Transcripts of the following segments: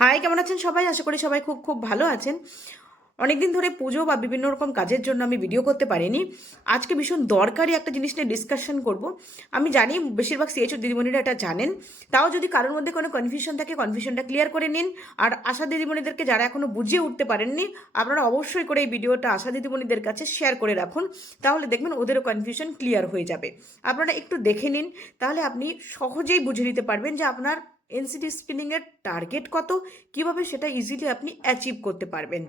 High, কেমন আছেন সবাই? আশা করি সবাই খুব খুব ভালো আছেন। অনেকদিন ধরে পুজো বা বিভিন্ন রকম কাজের জন্য আমি ভিডিও করতে পারিনি। আজকে ভীষণ দরকারি একটা জিনিস নিয়ে ডিসকাশন করব। আমি জানি বেশিরভাগ সিএইচও দিদিমণিরা এটা জানেন, তাও যদি কারোর মধ্যে কোনো কনফিউশন থাকে কনফিউশনটা ক্লিয়ার করে নিন। আর আশা দিদিমণিদেরকে যারা এখনো বুঝিয়ে উঠতে পারেননি, আপনারা অবশ্যই করে এই ভিডিওটা আশা দিদিমণিদের কাছে শেয়ার করে রাখুন, তাহলে দেখবেন ওদেরও কনফিউশন ক্লিয়ার হয়ে যাবে। আপনারা একটু দেখে নিন, তাহলে আপনি সহজেই বুঝে নিতে পারবেন যে আপনার এনসিটি স্ক্রিনিংয়ের টার্গেট কত, কিভাবে সেটা ইজিলি আপনি অ্যাচিভ করতে পারবেন।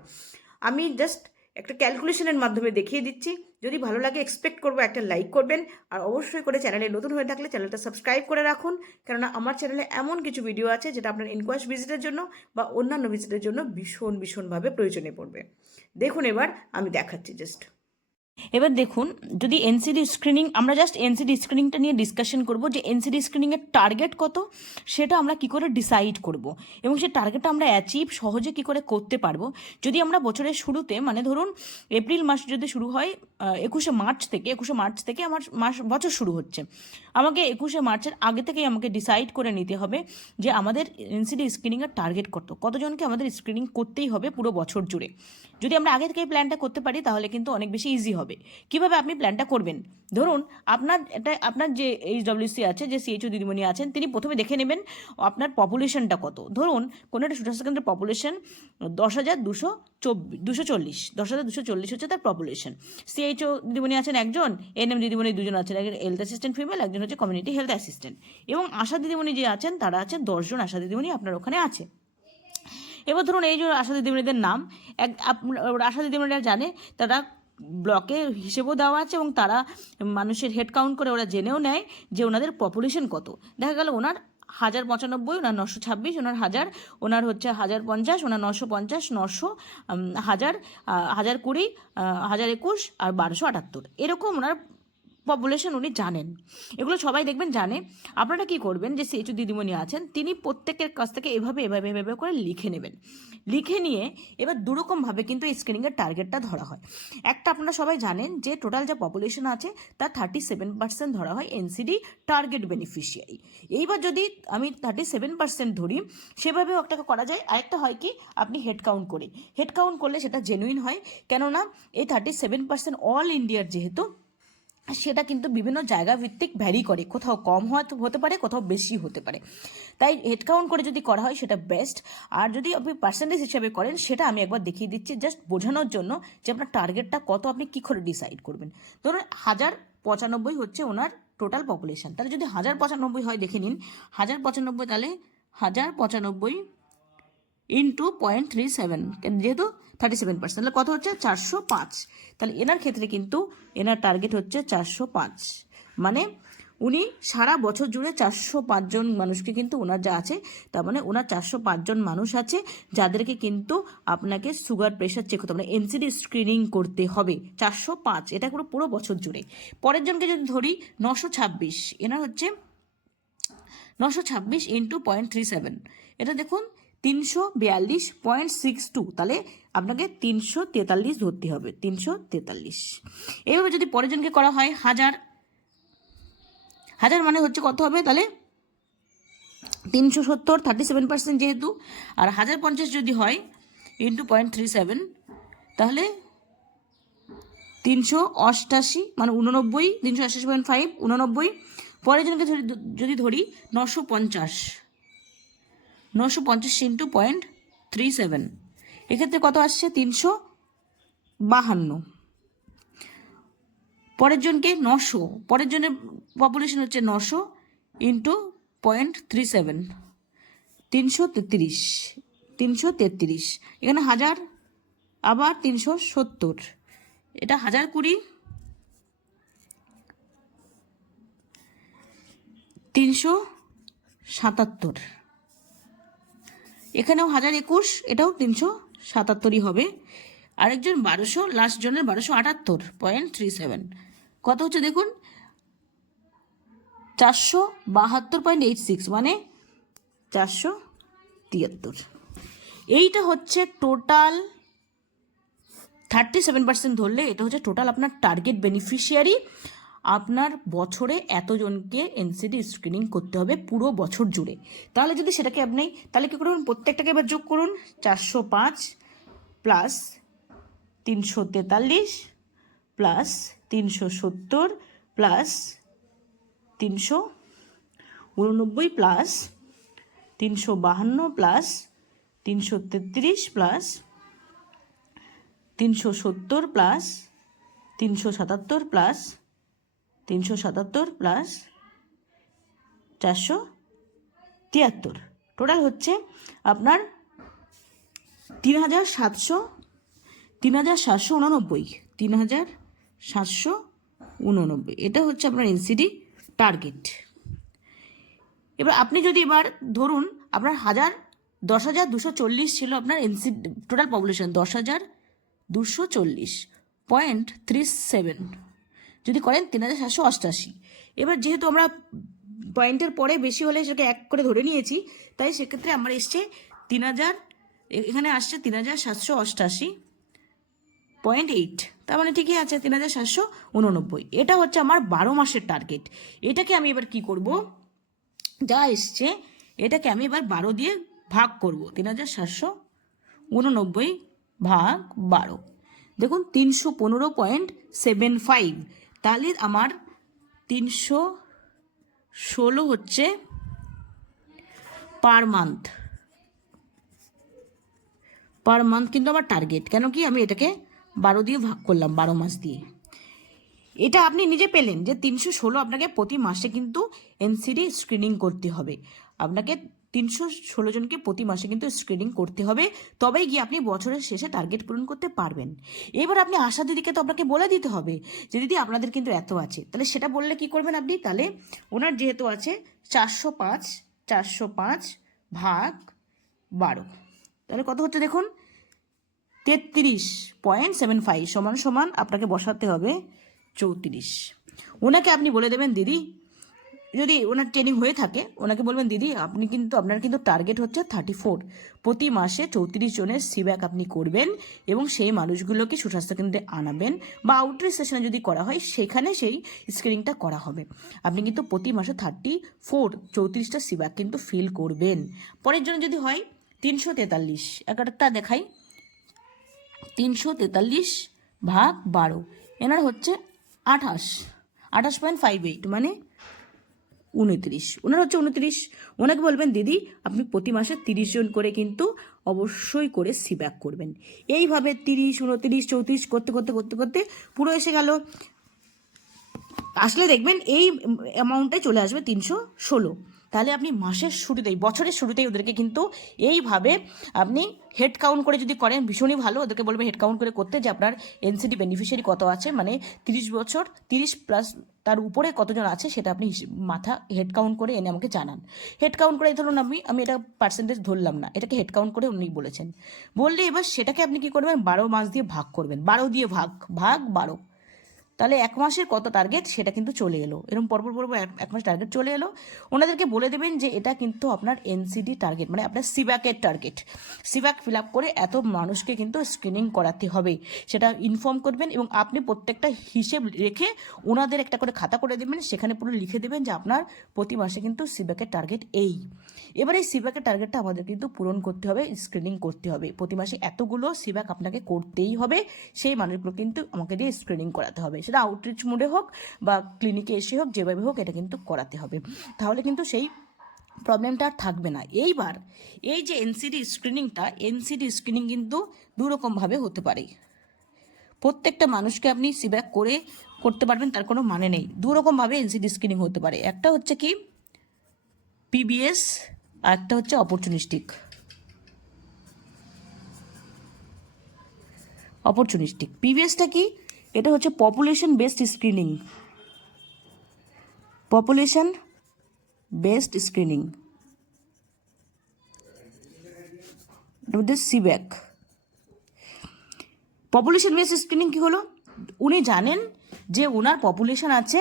আমি জাস্ট একটা ক্যালকুলেশনের মাধ্যমে দেখিয়ে দিচ্ছি। যদি ভালো লাগে এক্সপেক্ট করবো একটা লাইক করবেন, আর অবশ্যই করে চ্যানেলে নতুন হয়ে থাকলে চ্যানেলটা সাবস্ক্রাইব করে রাখুন, কেননা আমার চ্যানেলে এমন কিছু ভিডিও আছে যেটা আপনার ইনকোয়াস্ট ভিজিটের জন্য বা অন্যান্য ভিজিটের জন্য ভীষণভাবে প্রয়োজনে পড়বে। দেখুন, এবার আমি দেখাচ্ছি জাস্ট। এবার দেখুন, যদি এনসিডি স্ক্রিনিং, আমরা জাস্ট এনসিডি স্ক্রিনিংটা নিয়ে ডিসকাশন করব যে এনসিডি স্ক্রিনিংয়ের টার্গেট কত, সেটা আমরা কি করে ডিসাইড করব এবং সেই টার্গেটটা আমরা অ্যাচিভ সহজে কি করে করতে পারবো। যদি আমরা বছরের শুরুতে, মানে ধরুন এপ্রিল মাস যদি শুরু হয় 21শে মার্চ থেকে আমার বছর শুরু হচ্ছে, আমাকে 21শে মার্চের আগে থেকেই আমাকে ডিসাইড করে নিতে হবে যে আমাদের এনসিডি স্ক্রিনিংয়ের টার্গেট কতজনকে আমাদের স্ক্রিনিং করতেই হবে পুরো বছর জুড়ে। যদি আমরা আগে থেকেই প্ল্যানটা করতে পারি তাহলে কিন্তু অনেক বেশি ইজি হবে। কিভাবে আপনি প্ল্যানটা করবেন? ধরুন আপনার যে এইচডব্লিউসি আছে, যে সিএইচও দিদিমণি আছেন, তিনি প্রথমে দেখে নেবেন আপনার পপুলেশনটা কত। ধরুন কোনো একটা স্বাস্থ্যকেন্দ্রের পপুলেশন 10,240 হচ্ছে তার পপুলেশন। সিএইচও দিদিমণি আছেন একজন, এনএম দিদিমণি দুজন আছেন, একজন হেলথ অ্যাসিস্ট্যান্ট ফিমেল, একজন হচ্ছে কমিউনিটি হেলথ অ্যাসিস্ট্যান্ট, এবং আশা দিদিমণি যে আছেন তারা আছেন 10জন আশা দিদিমণি আপনার ওখানে আছে। এবার ধরুন এই যে আশা দিদিমণিদের নাম, আশা দিদিমণিরা জানে, তারা ব্লকে হিসেবেও দেওয়া আছে এবং তারা মানুষের হেড কাউন্ট করে ওরা জেনেও নেয় যে ওনাদের পপুলেশন কত। দেখা গেল ওনার 1095, ওনার 926, ওনার হচ্ছে 1050, ওনার 950, 900, 1000, 1020, 1021 আর 1278, এরকম ওনার পপুলেশন উনি জানেন। এগুলো সবাই দেখবেন জানে। আপনারা কি করবেন, যে সিএইচও দিদিমণি আছেন তিনি প্রত্যেকের কাছ থেকে এভাবে করে লিখে নেবেন। লিখে নিয়ে এবার দুরকমভাবে কিন্তু এই স্ক্রিনিংয়ের টার্গেটটা ধরা হয়। একটা, আপনারা সবাই জানেন যে টোটাল যা পপুলেশন আছে তার 37% ধরা হয় এনসিডি টার্গেট বেনিফিশিয়ারি। এইবার যদি আমি 37% ধরি, সেভাবেও একটা করা যায়। আরেকটা হয় কি, আপনি হেড কাউন্ট করলে সেটা জেনুইন হয়, কেননা এই 37% অল ইন্ডিয়ার যেহেতু, সেটা কিন্তু বিভিন্ন জায়গা ভিত্তিক ভ্যারি করে, কোথাও কম হতে পারে, কোথাও বেশি হতে পারে। তাই হেড কাউন্ট করে যদি করা হয় সেটা বেস্ট। আর যদি আপনি পার্সেন্টেজ হিসাবে করেন, সেটা আমি একবার দেখিয়ে দিচ্ছি জাস্ট বোঝানোর জন্য যে আপনার টার্গেটটা কত, আপনি কী করে ডিসাইড করবেন। ধরুন 1095 হচ্ছে ওনার টোটাল পপুলেশন, তাহলে যদি 1095 হয়, দেখে নিন 1095, তাহলে 1095 ইন্টু 0.37, যেহেতু 37%, তাহলে কত হচ্ছে 405। তাহলে এনার ক্ষেত্রে কিন্তু এনার টার্গেট হচ্ছে 405, মানে উনি সারা বছর জুড়ে 405 জন মানুষকে কিন্তু ওনার যা আছে, তার মানে ওনার 405 জন মানুষ আছে যাদেরকে কিন্তু আপনাকে সুগার প্রেশার চেক করতে হবে, মানে এনসিডি স্ক্রিনিং করতে হবে 405, এটা পুরো বছর জুড়ে। পরের জনকে যদি ধরি 926, এনার হচ্ছে 926 ইন্টু 0.37, এটা দেখুন 342.62, তাহলে আপনাকে 343 ধরতে হবে, 343। এইভাবে যদি পরের জনকে করা হয় 1000, মানে হচ্ছে কত হবে, তাহলে 370, 37% যেহেতু, আর 1050 যদি হয় ইন্টু 0.37, তাহলে 388, মানে 89, 388.5, 89। পরের জনকে যদি ধরি 950 ইন্টু 0.37, এক্ষেত্রে কত আসছে 352। পরের জনকে 900, পরের জনের পপুলেশন হচ্ছে 900 ইন্টু 0.37, 333। এখানে 1000, আবার 370, এটা 1020, 377, এখানেও 1021, এটাও 377ই হবে। আরেকজন 1200, লাস্ট জনের 1278.37, কত হচ্ছে দেখুন 472.86, মানে 473। এইটা হচ্ছে টোটাল 37% ধরলে এটা হচ্ছে টোটাল আপনার টার্গেট বেনিফিশিয়ারি। আপনার বছরে এতজনকে এনসিডি স্ক্রিনিং করতে হবে পুরো বছর জুড়ে। তাহলে যদি সেটাকে আপনি তাহলে কী করুন, প্রত্যেকটাকে এবার যোগ করুন। 405 plus 343 plus 370 plus 389 plus 352 plus 333 plus 370 plus 377 plus 377 plus 473, total হচ্ছে আপনার 3789। এটা হচ্ছে আপনার এনসিডি টার্গেট। এবার আপনি যদি এবার ধরুন আপনার 10,240 ছিল আপনার এনসিডি টোটাল পপুলেশন, 10,240.37 যদি করেন 3,788। এবার যেহেতু আমরা পয়েন্টের পরে বেশি হলে সেটাকে 1 করে ধরে নিয়েছি, তাই সেক্ষেত্রে আমার এসছে 3,000, এখানে আসছে 3,788.8, তার মানে ঠিকই আছে 3,789। এটা হচ্ছে আমার 12 মাসের টার্গেট। এটাকে আমি এবার কি করব, যা এসছে এটাকে আমি এবার 12 দিয়ে ভাগ করব। 3,789 ভাগ 12, দেখুন 315.75, তাহলে আমার 316 হচ্ছে পার মান্থ কিন্তু আমার টার্গেট। কেন কি আমি এটাকে 12 দিয়ে ভাগ করলাম, 12 মাস দিয়ে। এটা আপনি নিজে পেলেন যে 316 আপনাকে প্রতি মাসে কিন্তু এনসিডি স্ক্রিনিং করতে হবে। আপনাকে 316 জনকে প্রতি মাসে কিন্তু স্ক্রিনিং করতে হবে, তবেই গিয়ে আপনি বছরের শেষে টার্গেট পূরণ করতে পারবেন। এবার আপনি আশা দিদিকে তো আপনাকে বলে দিতে হবে যে দিদি আপনাদের কিন্তু এত আছে, তাহলে সেটা বললে কি করবেন আপনি, তাহলে ওনার যেহেতু আছে 405 ভাগ 12, তাহলে কত হচ্ছে দেখুন 33.75 সমান আপনাকে বসাতে হবে 34। ওনাকে আপনি বলে দেবেন দিদি, যদি ওনার ট্রেনিং হয়ে থাকে ওনাকে বলবেন দিদি আপনার কিন্তু টার্গেট হচ্ছে 34, প্রতি মাসে 34 জনের সিব্যাক আপনি করবেন এবং সেই মানুষগুলোকে সুস্বাস্থ্য কেন্দ্রে আনাবেন, বা আউটরিচ সেশনে যদি করা হয় সেখানে সেই স্ক্রিনিংটা করা হবে। আপনি কিন্তু প্রতি মাসে 34টা সিব্যাক কিন্তু ফিল করবেন। পরের জন্য যদি হয় 343, একটা দেখাই, 343 ভাগ 12, এনার হচ্ছে 28.58 মানে 29, ওনার হচ্ছে 29। ওনাকে বলবেন দিদি আপনি প্রতি মাসে 30 জন করে কিন্তু অবশ্যই করে সিব্যাক করবেন। এইভাবে 30, 29, 34 করতে করতে করতে করতে পুরো এসে গেল, আসলে দেখবেন এই অ্যামাউন্টে চলে আসবে 316। তাহলে আপনি মাসের শুরুতেই, বছরের শুরুতেই ওদেরকে কিন্তু এইভাবে আপনি হেড কাউন্ট করে যদি করেন ভীষণই ভালো। ওদেরকে বলবে হেড কাউন্ট করে করতে যে আপনার এনসিডি বেনিফিশিয়ারি কত আছে, মানে 30 বছর 30 প্লাস তার উপরে কতজন আছে সেটা আপনি হেড কাউন্ট করে এনে আমাকে জানান। হেড কাউন্ট করে ধরুন আমি এটা পার্সেন্টেজ ধরলাম না, এটাকে হেড কাউন্ট করে উনি বলেছেন, বললে এবার সেটাকে আপনি কী করবেন 12 মাস দিয়ে ভাগ করবেন, 12 দিয়ে ভাগ 12, তাহলে 1 মাসের কত টার্গেট সেটা কিন্তু চলে এলো। এরকম পরপর 1 মাস টার্গেট চলে এলো। ওনাদেরকে বলে দেবেন যে এটা কিন্তু আপনার এনসিডি টার্গেট, মানে আপনার সিব্যাকের টার্গেট। সিব্যাক ফিল আপ করে এত মানুষকে কিন্তু স্ক্রিনিং করাতে হবে, সেটা ইনফর্ম করবেন এবং আপনি প্রত্যেকটা হিসেব রেখে ওনাদের একটা করে খাতা করে দেবেন, সেখানে পুরো লিখে দেবেন যে আপনার প্রতি মাসে কিন্তু সিব্যাকের টার্গেট এই। এবার এই সিব্যাকের টার্গেটটা আমাদের কিন্তু পূরণ করতে হবে, স্ক্রিনিং করতে হবে, প্রতি মাসে এতগুলো সিব্যাক আপনাকে করতেই হবে। সেই মানুষগুলো কিন্তু আমাকে দিয়ে স্ক্রিনিং করাতে হবে, সেটা আউটরিচ মোডে হোক বা ক্লিনিকে এসে হোক, যেভাবে হোক এটা কিন্তু করাতে হবে। তাহলে কিন্তু সেই প্রবলেমটা আর থাকবে না। এইবার এই যে এনসিডি স্ক্রিনিং কিন্তু দুরকমভাবে হতে পারে। প্রত্যেকটা মানুষকে আপনি সিব্যাক করতে পারবেন তার কোনো মানে নেই। দুরকমভাবে এনসিডি স্ক্রিনিং হতে পারে, একটা হচ্ছে কি পিবিএস আর একটা হচ্ছে অপরচুনিস্টিক। পিবিএসটা কি, এটা হচ্ছে population based screening, CBAC. Population based screening কি হলো, উনি জানেন যে ওনার পপুলেশন আছে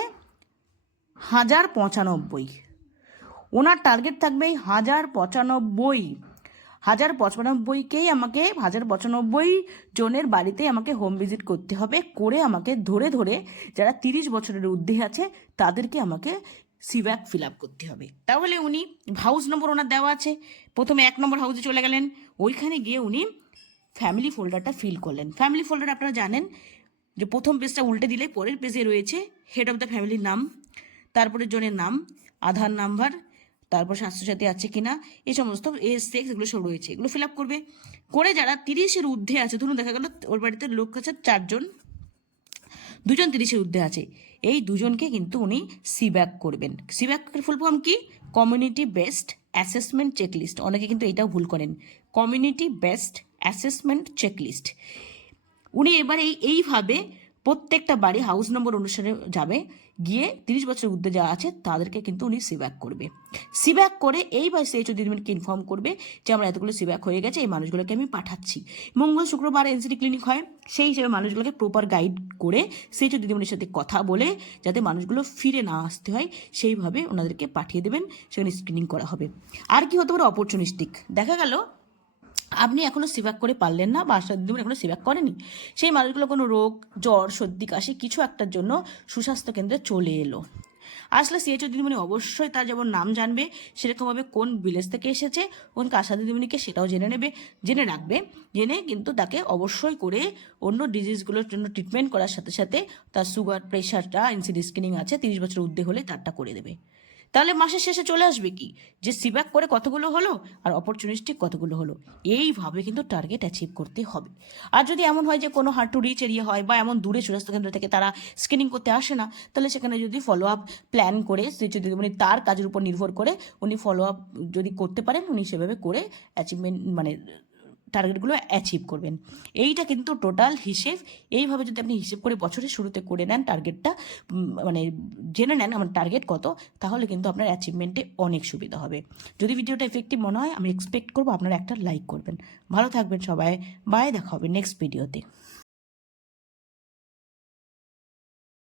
1095, ওনার টার্গেট থাকবে 1095, 1095কেই আমাকে 1095 জনের বাড়িতে আমাকে হোম ভিজিট করতে হবে, করে আমাকে ধরে ধরে যারা 30 বছরের ঊর্ধ্বে আছে তাদেরকে আমাকে সিভ্যাক ফিল আপ করতে হবে। তাহলে উনি হাউস নম্বর ওনার দেওয়া আছে, প্রথমে 1 নম্বর হাউসে চলে গেলেন, ওইখানে গিয়ে উনি ফ্যামিলি ফোল্ডারটা ফিল করলেন। ফ্যামিলি ফোল্ডার আপনারা জানেন যে প্রথম পেজটা উল্টে দিলে পরের পেজে রয়েছে হেড অফ দ্য ফ্যামিলির নাম, তারপরে জনের নাম, আধার নাম্বার, তারপর স্বাস্থ্যসাথী আছে কিনা, এই সমস্ত এজ সেক্স এগুলো সব রয়েছে, এগুলো ফিল আপ করবে। করে যারা 30-এর ঊর্ধ্বে আছে, ধরুন দেখা গেল ওর বাড়িতে লোক আছে 4 জন, 2 জন 30-এর ঊর্ধ্বে আছে, এই 2 জনকে কিন্তু উনি সিব্যাক করবেন। সিব্যাকের ফুল ফর্ম কি? Community based assessment checklist. অনেকে কিন্তু এটাও ভুল করেন, কমিউনিটি বেসড অ্যাসেসমেন্ট চেকলিস্ট। উনি এবার এইভাবে প্রত্যেকটা বাড়ি হাউস নম্বর অনুসারে যাবে, গিয়ে 30 বছরের ঊর্ধ্বে যারা আছে তাদেরকে কিন্তু উনি সিব্যাক করবে। সিব্যাক করে এইবার সিএইচও দিদিমণিকে ইনফর্ম করবে যে আমার এতগুলো সিব্যাক হয়ে গেছে, এই মানুষগুলোকে আমি পাঠাচ্ছি। মঙ্গল শুক্রবার এনসিডি ক্লিনিক হয়, সেই হিসেবে মানুষগুলোকে প্রপার গাইড করে সিএইচও দিদিমণির সাথে কথা বলে যাতে মানুষগুলো ফিরে না আসতে হয় সেইভাবে ওনাদেরকে পাঠিয়ে দেবেন, সেখানে স্ক্রিনিং করা হবে। আর কি হতে পারে? অপরচুনিস্টিক। দেখা গেল আপনি এখনও সিব্যাক করে পারলেন না, বা আশা দিদিমণি এখনও সিব্যাক করেনি, সেই মানুষগুলো কোনো রোগ, জ্বর, সর্দি, কাশি কিছু একটার জন্য সুস্বাস্থ্য কেন্দ্রে চলে এলো। আসলে সিএইচও দিদিমণি অবশ্যই তার যেমন নাম জানবে, সেরকমভাবে কোন ভিলেজ থেকে এসেছে, কোন আশা দিদিমণিকে সেটাও জেনে রাখবে, জেনে কিন্তু তাকে অবশ্যই করে অন্য ডিজিজগুলোর জন্য ট্রিটমেন্ট করার সাথে সাথে তার সুগার, প্রেশারটা, ইনসুলিন স্ক্রিনিং আছে 30 বছর ঊর্ধ্বে হলে তারটা করে দেবে। তাহলে মাসের শেষে চলে আসবে কি, যে সিব্যাক করে কতগুলো হলো আর অপরচুনিস্টিক কতগুলো হলো। এইভাবে কিন্তু টার্গেট অ্যাচিভ করতে হবে। আর যদি এমন হয় যে কোনো হার্ড টু রিচ এরিয়া হয় বা এমন দূরে স্বাস্থ্যকেন্দ্র থেকে তারা স্ক্রিনিং করতে আসে না, তাহলে সেখানে যদি ফলো আপ প্ল্যান করে দিদিমণি তার কাজের উপর নির্ভর করে উনি ফলো আপ যদি করতে পারেন, উনি সেভাবে করে অ্যাচিভমেন্ট মানে টার্গেটগুলো অ্যাচিভ করবেন। এইটা কিন্তু টোটাল হিসেব। এইভাবে যদি আপনি হিসেব করে বছরের শুরুতে করে নেন টার্গেটটা, মানে জেনে নেন আমার টার্গেট কত, তাহলে কিন্তু আপনার অ্যাচিভমেন্টে অনেক সুবিধা হবে। যদি ভিডিওটা এফেক্টিভ মনে হয়, আমি এক্সপেক্ট করবো আপনারা একটা লাইক করবেন। ভালো থাকবেন সবাই, বাই, দেখা হবে নেক্সট ভিডিওতে।